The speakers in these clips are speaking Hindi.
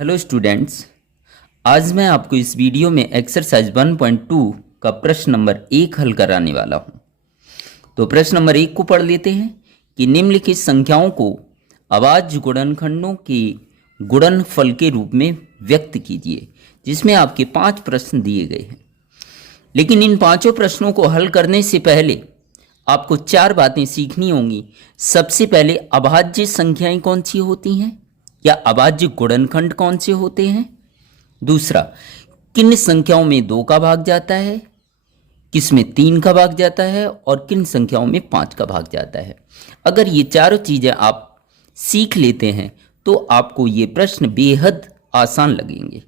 हेलो स्टूडेंट्स, आज मैं आपको इस वीडियो में एक्सरसाइज 1.2 का प्रश्न नंबर 1 हल कराने वाला हूं। तो प्रश्न नंबर 1 को पढ़ लेते हैं कि निम्नलिखित संख्याओं को अभाज्य गुणनखंडों के गुणनफल के रूप में व्यक्त कीजिए, जिसमें आपके 5 प्रश्न दिए गए हैं। लेकिन इन पांचों प्रश्नों को हल करने से पहले आपको 4 बातें सीखनी होंगी। सबसे पहले अभाज्य संख्याएं कौन सी होती हैं या अभाज्य गुणनखंड कौन से होते हैं। दूसरा, किन संख्याओं में 2 का भाग जाता है, किस में 3 का भाग जाता है और किन संख्याओं में 5 का भाग जाता है। अगर ये चारों चीज़ें आप सीख लेते हैं तो आपको ये प्रश्न बेहद आसान लगेंगे।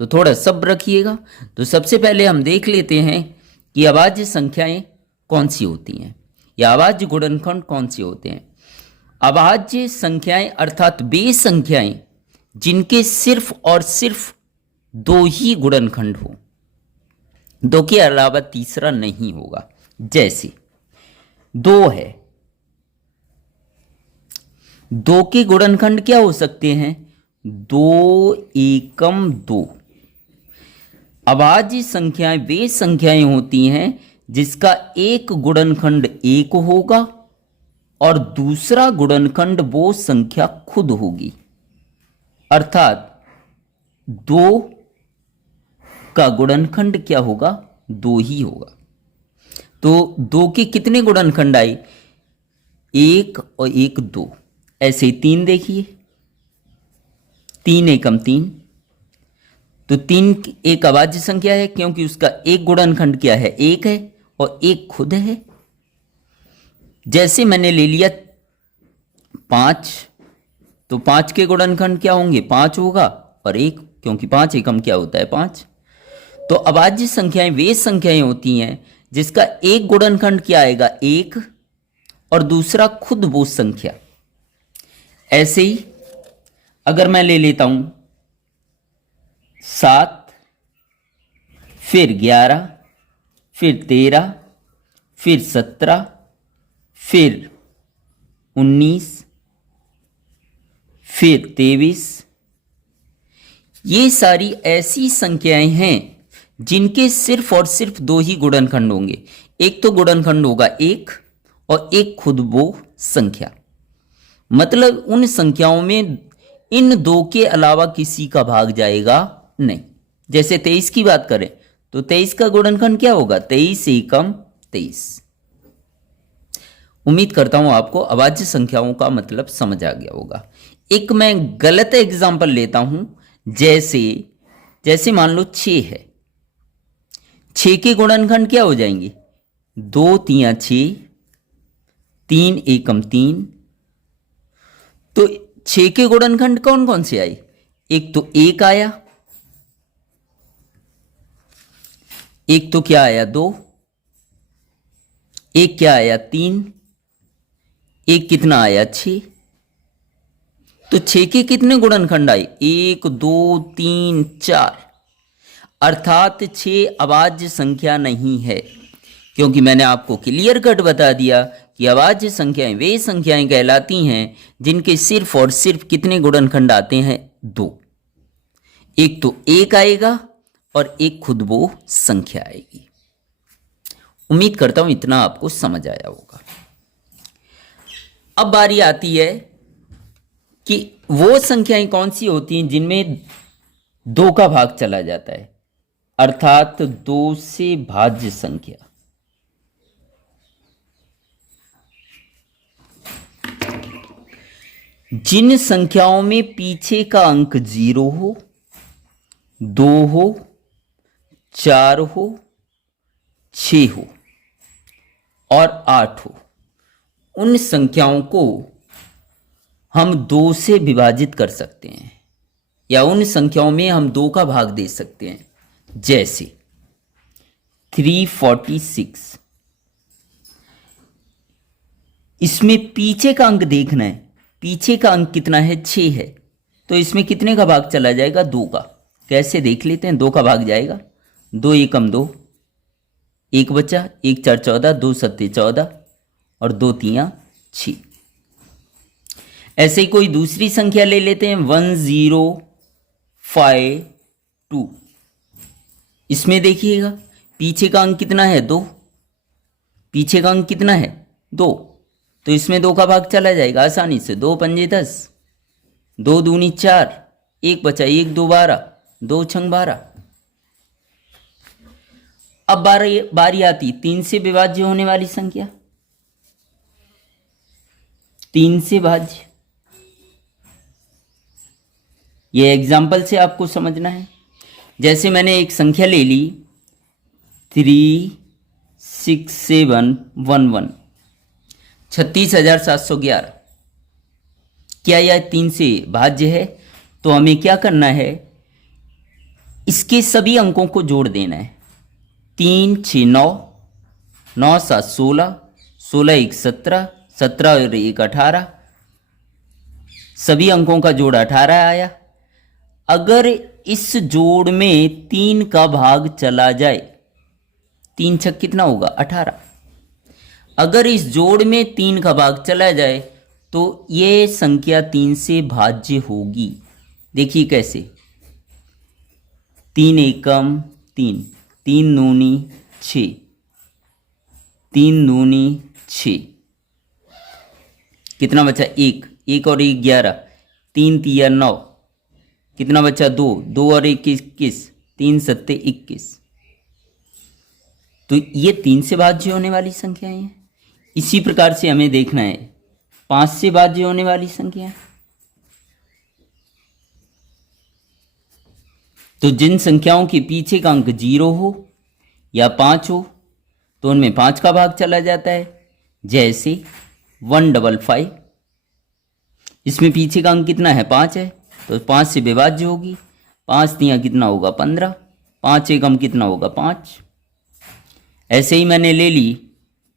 तो थोड़ा सब्र रखिएगा। तो सबसे पहले हम देख लेते हैं कि अभाज्य संख्याएं कौन सी होती हैं या अभाज्य गुणनखंड कौन से होते हैं। अभाज्य संख्याएं अर्थात वे संख्याएं जिनके सिर्फ और सिर्फ 2 ही गुणनखंड हो, 2 के अलावा तीसरा नहीं होगा। जैसे 2 है, 2 के गुणनखंड क्या हो सकते हैं? 2 एकम 2। अभाज्य संख्याएं वे संख्याएं होती हैं जिसका एक गुणनखंड 1 होगा और दूसरा गुणनखंड वो संख्या खुद होगी। अर्थात 2 का गुणनखंड क्या होगा? 2 ही होगा। तो 2 के कितने गुणनखंड आए? 1 और 1 2। ऐसे ही 3 देखिए, 3 एकम 3। तो 3 एक अभाज्य संख्या है क्योंकि उसका एक गुणनखंड क्या है? 1 है और 1 खुद है। जैसे मैंने ले लिया 5, तो 5 के गुणनखंड क्या होंगे? 5 होगा और 1, क्योंकि 5 एकम क्या होता है? 5। तो अभाज्य संख्याएं वे संख्याएं होती हैं जिसका एक गुणनखंड क्या आएगा? 1 और दूसरा खुद वो संख्या। ऐसे ही अगर मैं ले लेता हूं 7, फिर 11, फिर 13, फिर 17, फिर 19, फिर 23, ये सारी ऐसी संख्याएं हैं जिनके सिर्फ और सिर्फ 2 ही गुणनखंड होंगे। एक तो गुणनखंड होगा 1 और एक खुद वो संख्या। मतलब उन संख्याओं में इन 2 के अलावा किसी का भाग जाएगा नहीं। जैसे 23 की बात करें तो 23 का गुणनखंड क्या होगा? 23 एकम 23। उम्मीद करता हूं आपको अभाज्य संख्याओं का मतलब समझ आ गया होगा। एक मैं गलत एग्जांपल लेता हूं। जैसे मान लो 6 है, 6 के गुणनखंड क्या हो जाएंगे? 2 3 6, 3 एकम 3। तो 6 के गुणनखंड कौन कौन से आए? एक तो 1 आया, एक तो क्या आया? 2, एक क्या आया? 3, एक कितना आया? 6। तो 6 के कितने गुणनखंड आए? 1 2 3 4। अर्थात 6 अभाज्य संख्या नहीं है, क्योंकि मैंने आपको क्लियर कट बता दिया कि अभाज्य संख्याएं वे संख्याएं कहलाती हैं जिनके सिर्फ और सिर्फ कितने गुणनखंड आते हैं? 2। एक तो 1 आएगा और एक खुद वो संख्या आएगी। उम्मीद करता हूं इतना आपको समझ आया होगा। अब बारी आती है कि वो संख्याएं कौन सी होती हैं जिनमें 2 का भाग चला जाता है, अर्थात 2 से भाज्य संख्या। जिन संख्याओं में पीछे का अंक 0 हो, 2 हो, 4 हो, 6 हो और 8 हो, उन संख्याओं को हम 2 से विभाजित कर सकते हैं या उन संख्याओं में हम 2 का भाग दे सकते हैं। जैसे 346, इसमें पीछे का अंक देखना है। पीछे का अंक कितना है? 6 है। तो इसमें कितने का भाग चला जाएगा? 2 का। कैसे देख लेते हैं? 2 का भाग जाएगा, 2 एकम 2, 1 बचा, 1 4 14, 2 7 14 और 2 3 6। ऐसे ही कोई दूसरी संख्या ले लेते हैं 105। 252। इसमें देखिएगा पीछे का अंक कितना है 2, पीछे का अंक कितना है 2, तो इसमें 2 का भाग चला जाएगा आसानी से। 2 पंजे 10, 2 दूनी 4, 1 बचा, 1 2 12, 2 छंग 12। अब बारी आती 3 से विभाज्य होने वाली संख्या। 3 से भाज्य, ये एग्जाम्पल से आपको समझना है। जैसे मैंने एक संख्या ले ली 36711, 36,711। क्या यह 3 से भाज्य है? तो हमें क्या करना है, इसके सभी अंकों को जोड़ देना है। 3 6 9, 9 7 16, 16 1 17, 17 और 1 18, सभी अंकों का जोड़ 18 आया। अगर इस जोड़ में 3 का भाग चला जाए, 3 छक कितना होगा 18। अगर इस जोड़ में 3 का भाग चला जाए तो ये संख्या 3 से भाज्य होगी। देखिए कैसे, 3 एकम 3, 3 दूनी 6, 3 दूनी 6, कितना बचा 1, 1 और 1 11, 3 तिया 9, कितना बचा 2, 2 और 1 21, 3 सत्ते 21। तो ये 3 से भाज्य होने वाली संख्याएं हैं। इसी प्रकार से हमें देखना है 5 से भाज्य होने वाली संख्या। तो जिन संख्याओं के पीछे का अंक 0 हो या 5 हो तो उनमें 5 का भाग चला जाता है। जैसे 155, इसमें पीछे का अंक कितना है 5 है, तो 5 से विभाज्य होगी। 5 तियां कितना होगा 15, 5 एकम कितना होगा 5। ऐसे ही मैंने ले ली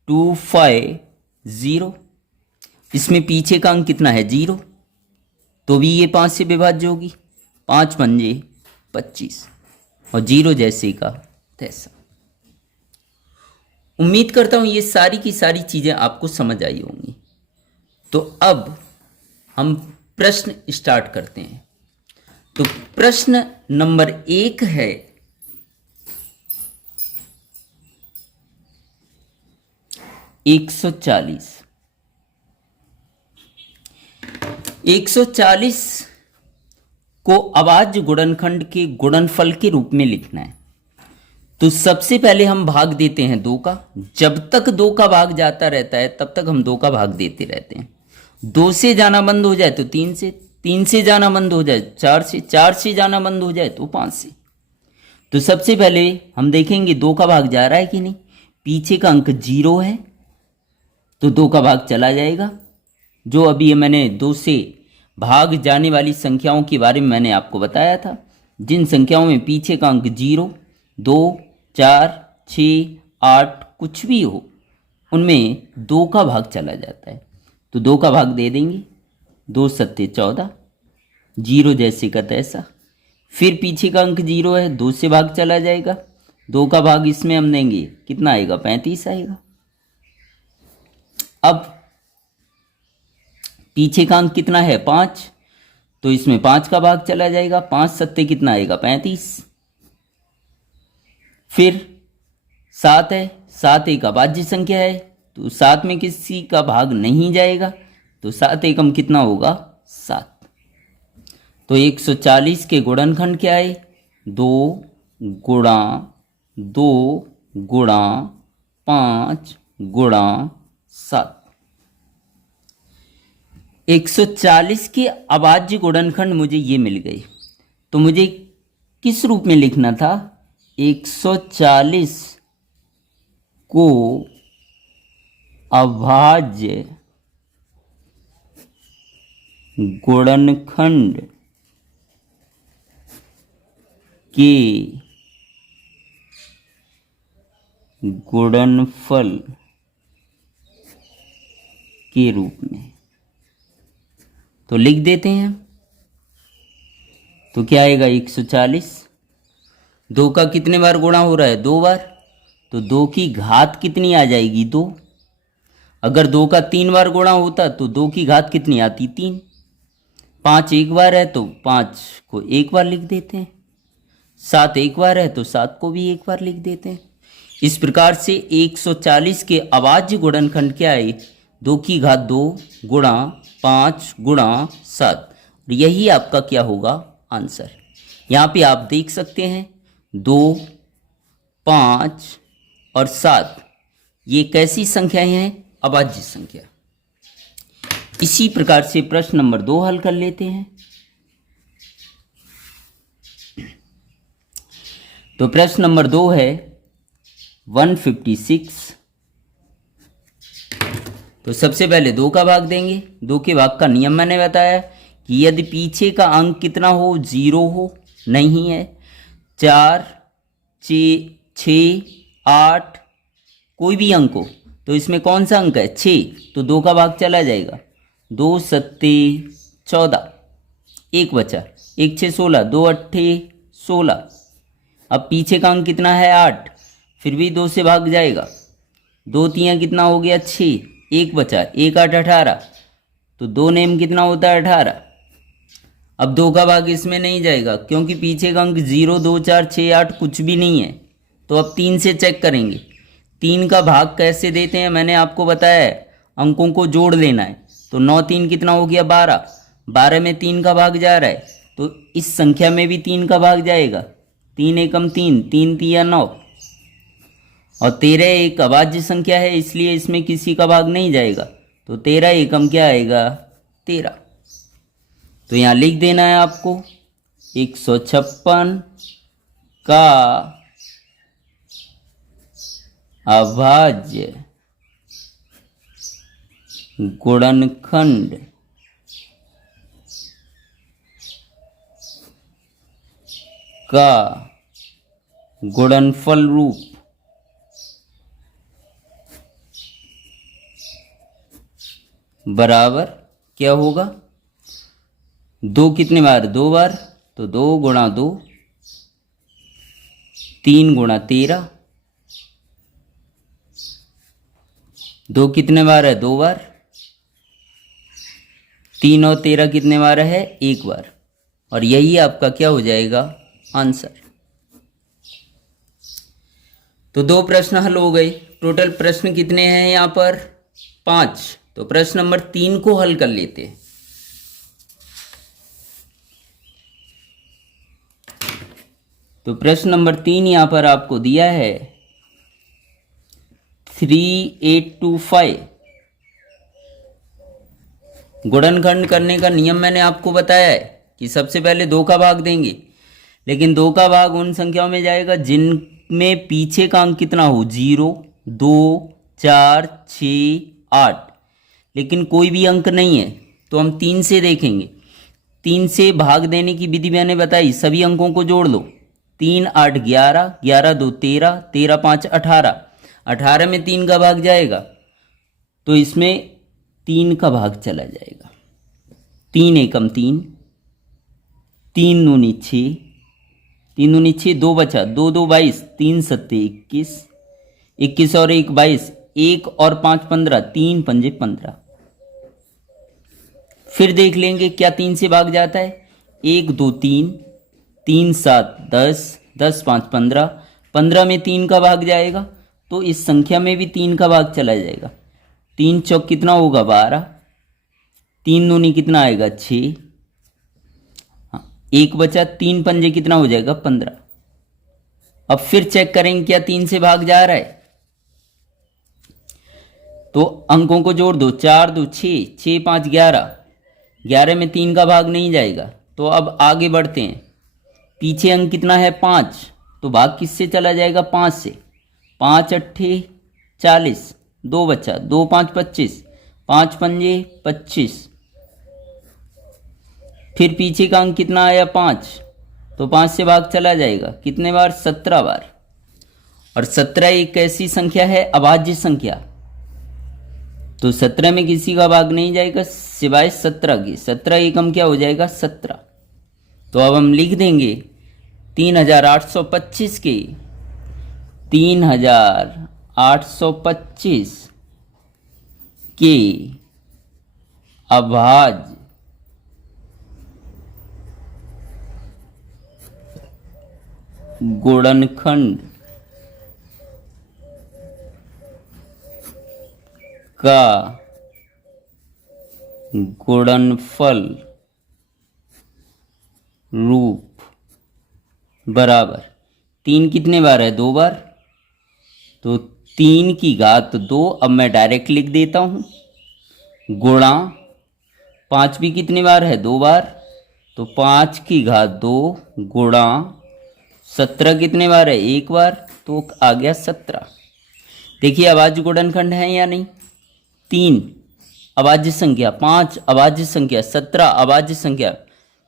250, इसमें पीछे का अंक कितना है 0, तो भी ये 5 से विभाज्य होगी। 5 पंजे 25 और 0 जैसे का तैसा। उम्मीद करता हूं ये सारी की सारी चीजें आपको समझ आई होंगी। तो अब हम प्रश्न स्टार्ट करते हैं। तो प्रश्न नंबर 1 है, 140। 140 को अभाज्य गुणनखंड के गुणनफल के रूप में लिखना है। तो सबसे पहले हम भाग देते हैं 2 का। जब तक 2 का भाग जाता रहता है तब तक हम 2 का भाग देते रहते हैं। 2 से जाना बंद हो जाए तो 3 से, 3 से जाना बंद हो जाए 4 से, 4 से जाना बंद हो जाए तो 5 से। तो सबसे पहले हम देखेंगे 2 का भाग जा रहा है कि नहीं। पीछे का अंक 0 है तो 2 का भाग चला जाएगा। जो अभी मैंने 2 से भाग जाने वाली संख्याओं के बारे में मैंने आपको बताया था। जिन संख्याओं में पीछे का अंक 0, 2, 4, 6, 8 कुछ भी हो, उनमें 2 का भाग चला जाता है। तो 2 का भाग दे देंगे। 2 सत्ते 14, 0 जैसे का तैसा। फिर पीछे का अंक 0 है, 2 से भाग चला जाएगा। 2 का भाग इसमें हम देंगे, कितना आएगा 35 आएगा। अब पीछे का अंक कितना है 5, तो इसमें 5 का भाग चला जाएगा। 5 सत्ते कितना आएगा 35। फिर 7 है, 7 एक अभाज्य संख्या है तो 7 में किसी का भाग नहीं जाएगा। तो 7 एकम कितना होगा 7। तो 140 के गुणनखंड क्या है 2 गुणा 2 गुणा 5 गुणा 7। 140 के अभाज्य गुणनखंड मुझे ये मिल गए। तो मुझे किस रूप में लिखना था, 140 को अभाज्य गुणनखंड के गुणनफल के रूप में। तो लिख देते हैं। तो क्या आएगा 140, 2 का कितने बार गुणा हो रहा है 2 बार, तो 2 की घात कितनी आ जाएगी 2। अगर 2 का 3 बार गुणा होता तो 2 की घात कितनी आती 3। 5 एक बार है तो 5 को एक बार लिख देते हैं, 7 एक बार है तो 7 को भी एक बार लिख देते हैं। इस प्रकार से 140 के अभाज्य गुणनखंड क्या है, 2 की घात 2 गुणा 5 गुणा 7। यही आपका क्या होगा आंसर। यहाँ पे आप देख सकते हैं 2, 5 और 7 ये कैसी संख्याएं हैं, अभाज्य संख्या। इसी प्रकार से प्रश्न नंबर 2 हल कर लेते हैं। तो प्रश्न नंबर 2 है 156। तो सबसे पहले 2 का भाग देंगे। 2 के भाग का नियम मैंने बताया कि यदि पीछे का अंक कितना हो, 0 हो, नहीं है, 4, 6, 8 कोई भी अंक हो तो इसमें कौन सा अंक है, 6, तो 2 का भाग चला जाएगा। 2 सत्ते 14, 1 बचा, 1 6 16, 2 अट्ठे 16। अब पीछे का अंक कितना है, 8, फिर भी 2 से भाग जाएगा। 2 तियाँ कितना हो गया, 6, 1 बचा, 1 8 18, तो 2 नेम कितना होता है, 18। अब 2 का भाग इसमें नहीं जाएगा क्योंकि पीछे का अंक 0 2 4 6 8 कुछ भी नहीं है। तो अब 3 से चेक करेंगे। 3 का भाग कैसे देते हैं मैंने आपको बताया है, अंकों को जोड़ लेना है। तो 9 3 कितना हो गया, 12, 12 में 3 का भाग जा रहा है तो इस संख्या में भी 3 का भाग जाएगा। 3 एकम 3, 3 तिया 9, और 13 एक अभाज्य संख्या है इसलिए इसमें किसी का भाग नहीं जाएगा। तो 13 एकम क्या आएगा, 13। तो यहाँ लिख देना है आपको 156 का अभाज्य गुणनखंड का गुणनफल रूप बराबर क्या होगा, 2 कितने बार, 2 बार, तो 2 गुणा 2, 3 गुणा 13, 2 कितने बार है, 2 बार, 3 और 13 कितने बार है, 1 बार। और यही आपका क्या हो जाएगा आंसर। तो 2 प्रश्न हल हो गए। टोटल प्रश्न कितने हैं यहाँ पर, 5। तो प्रश्न नंबर 3 को हल कर लेते हैं। तो प्रश्न नंबर 3 यहाँ पर आपको दिया है 3825। गुणनखंड करने का नियम मैंने आपको बताया है कि सबसे पहले 2 का भाग देंगे, लेकिन 2 का भाग उन संख्याओं में जाएगा जिनमें पीछे का अंक कितना हो, 0 2 4 6 8, लेकिन कोई भी अंक नहीं है तो हम 3 से देखेंगे। 3 से भाग देने की विधि मैंने बताई, सभी अंकों को जोड़ लो। 3 8 11, 11 2 13, 13 5 18, 18 में 3 का भाग जाएगा तो इसमें 3 का भाग चला जाएगा। 3 एकम 3, 3 दूनी 6, 3 दूनी 6, 2 बचा, 2 2 22, 3 सत्ते 21, 21 और 1 22, 1 और 5 15, 3 पंजे 15। फिर देख लेंगे क्या 3 से भाग जाता है, 1 2 3, 3 7 10, 10 5 15, 15 में 3 का भाग जाएगा तो इस संख्या में भी 3 का भाग चला जाएगा। 3 चौक कितना होगा, 12, 3 दूनी कितना आएगा, 6, 1 बचा, 3 पंजे कितना हो जाएगा, 15। अब फिर चेक करेंगे क्या 3 से भाग जा रहा है, तो अंकों को जोड़ दो, 4 2 6, 6 5 11, 11 में 3 का भाग नहीं जाएगा। तो अब आगे बढ़ते हैं। पीछे अंक कितना है, 5, तो भाग किससे चला जाएगा, 5 से। 5 अट्ठे 40, 2 बचा, 2 5 25, 5 पंजे 25। फिर पीछे का अंक कितना आया, 5, तो 5 से भाग चला जाएगा कितने बार, 17 बार। और 17 एक ऐसी संख्या है अभाज्य संख्या, तो 17 में किसी का भाग नहीं जाएगा सिवाय 17 के। 17 एकम क्या हो जाएगा, 17। तो अब हम लिख देंगे 3825 के 3825 के अभाज्य गुणनखंड का गुणनफल रूप बराबर 3 कितने बार है? 2 बार, तो 3 की घात 2। अब मैं डायरेक्ट लिख देता हूँ, गुणा 5 भी कितने बार है? 2 बार, तो 5 की घात 2 गुणा 17 कितने बार है? 1 बार, तो आ गया 17। देखिए अभाज्य गुणनखंड है या नहीं? 3 अभाज्य संख्या, 5 अभाज्य संख्या, 17 अभाज्य संख्या।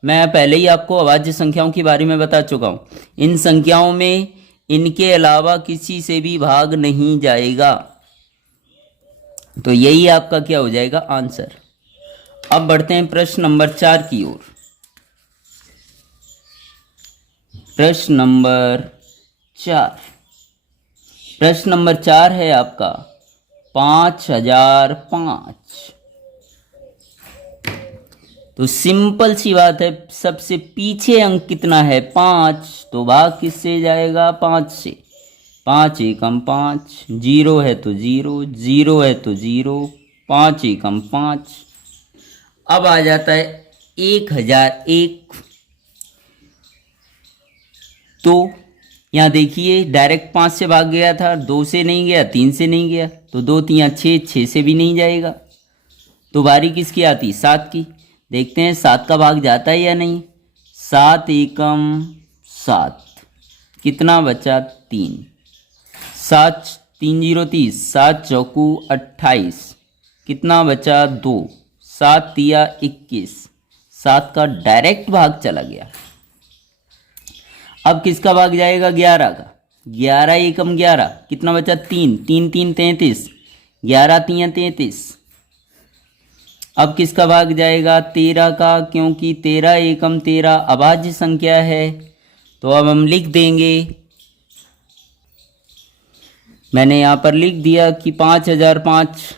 मैं पहले ही आपको अभाज्य संख्याओं के बारे में बता चुका हूँ। इन संख्याओं में इनके अलावा किसी से भी भाग नहीं जाएगा, तो यही आपका क्या हो जाएगा? आंसर। अब बढ़ते हैं प्रश्न नंबर 4 की ओर। प्रश्न नंबर 4, प्रश्न नंबर 4 है आपका 5005। तो सिंपल सी बात है, सबसे पीछे अंक कितना है? 5, तो भाग किससे जाएगा? 5 से। 5 एकम 5, 0 है तो 0, 0 है तो 0, 5 एकम 5। अब आ जाता है 1001। तो यहाँ देखिए डायरेक्ट 5 से भाग गया था, 2 से नहीं गया, 3 से नहीं गया, तो 2 3 6, 6 से भी नहीं जाएगा। तो बारी किसकी आती? 7 की। देखते हैं 7 का भाग जाता है या नहीं। 7 एकम 7, कितना बचा? 3। 7 3 0 30, 7 चौकू 28, कितना बचा? 2। 7 तिया 21, 7 का डायरेक्ट भाग चला गया। अब किसका भाग जाएगा? 11 का। 11 एकम 11, कितना बचा? 3। 3 3 33, 11 तिया 33। अब किसका भाग जाएगा? 13 का, क्योंकि 13 एकम 13 अभाज्य संख्या है। तो अब हम लिख देंगे, मैंने यहाँ पर लिख दिया कि 5005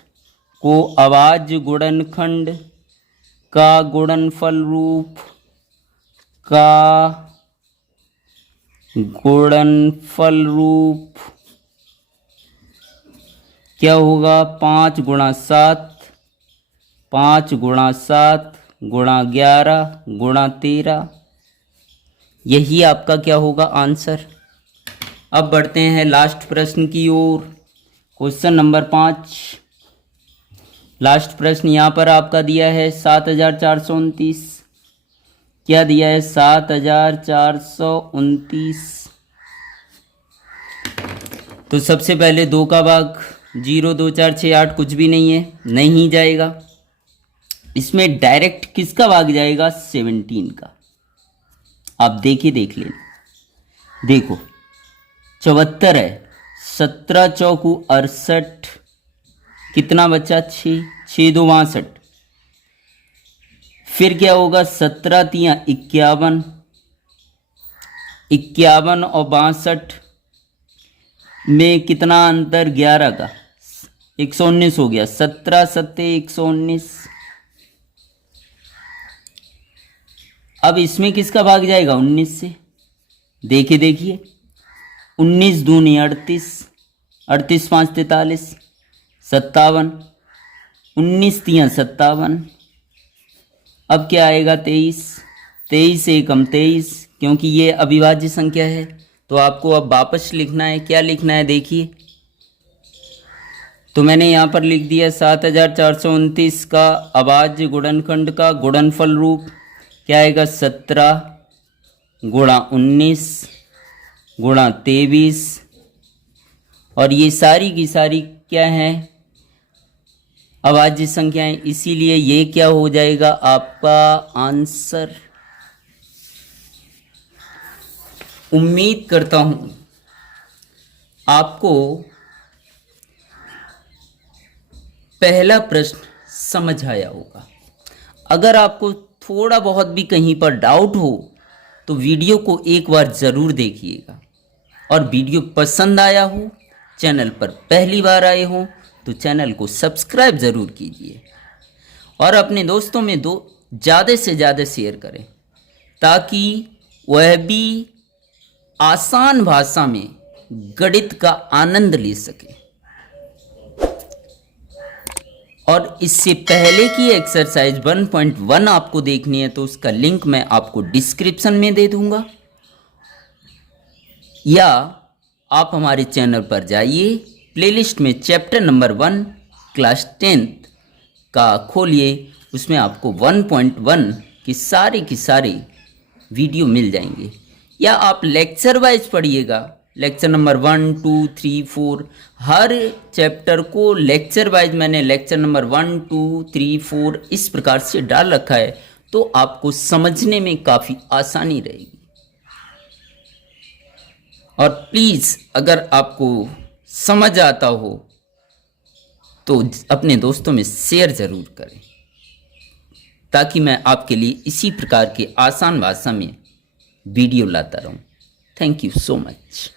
को अभाज्य गुणनखंड का गुणनफल रूप क्या होगा? 5 गुणा 7, 5 गुणा 7 गुणा 11 गुणा 13, यही आपका क्या होगा? आंसर। अब बढ़ते हैं लास्ट प्रश्न की ओर। क्वेश्चन नंबर 5, लास्ट प्रश्न यहाँ पर आपका दिया है 7429। क्या दिया है? 7429। तो सबसे पहले 2 का भाग 0 2 4 6 8 कुछ भी नहीं है, नहीं जाएगा। इसमें डायरेक्ट किसका भाग जाएगा? 17 का। आप देखिए, देख लेना। देखो 74 है, 17 चौकू 68, कितना बचा? 6, 6 2 62। फिर क्या होगा? 17 तिया 51, 51 और 62 में कितना अंतर? 11 का, 119 हो गया। 17 7 119। अब इसमें किसका भाग जाएगा? 19 से। देखिए 19 दूनी 38, 38 5 43, 57, 19 तिया 57। अब क्या आएगा? 23, 23 एकम 23, क्योंकि ये अविभाज्य संख्या है। तो आपको अब वापस लिखना है। क्या लिखना है? देखिए, तो मैंने यहाँ पर लिख दिया 7429 का अभाज्य गुणनखंड का गुणनफल रूप क्या आएगा? 17 गुणा 19 गुणा 23, और ये सारी की सारी क्या है? अभाज्य संख्याएं, इसीलिए ये क्या हो जाएगा? आपका आंसर। उम्मीद करता हूं आपको पहला प्रश्न समझ आया होगा। अगर आपको थोड़ा बहुत भी कहीं पर डाउट हो तो वीडियो को एक बार ज़रूर देखिएगा, और वीडियो पसंद आया हो, चैनल पर पहली बार आए हो तो चैनल को सब्सक्राइब ज़रूर कीजिए, और अपने दोस्तों में ज़्यादा से ज़्यादा शेयर करें, ताकि वह भी आसान भाषा में गणित का आनंद ले सके। और इससे पहले की एक्सरसाइज 1.1 आपको देखनी है तो उसका लिंक मैं आपको डिस्क्रिप्शन में दे दूंगा, या आप हमारे चैनल पर जाइए, प्लेलिस्ट में चैप्टर नंबर 1 क्लास 10th का खोलिए, उसमें आपको 1.1 की सारी वीडियो मिल जाएंगे। या आप लेक्चर वाइज पढ़िएगा, लेक्चर नंबर 1, 2, 3, 4, हर चैप्टर को लेक्चर वाइज मैंने लेक्चर नंबर 1, 2, 3, 4 इस प्रकार से डाल रखा है, तो आपको समझने में काफ़ी आसानी रहेगी। और प्लीज़ अगर आपको समझ आता हो तो अपने दोस्तों में शेयर ज़रूर करें, ताकि मैं आपके लिए इसी प्रकार के आसान भाषा में वीडियो लाता रहूं। Thank you so much.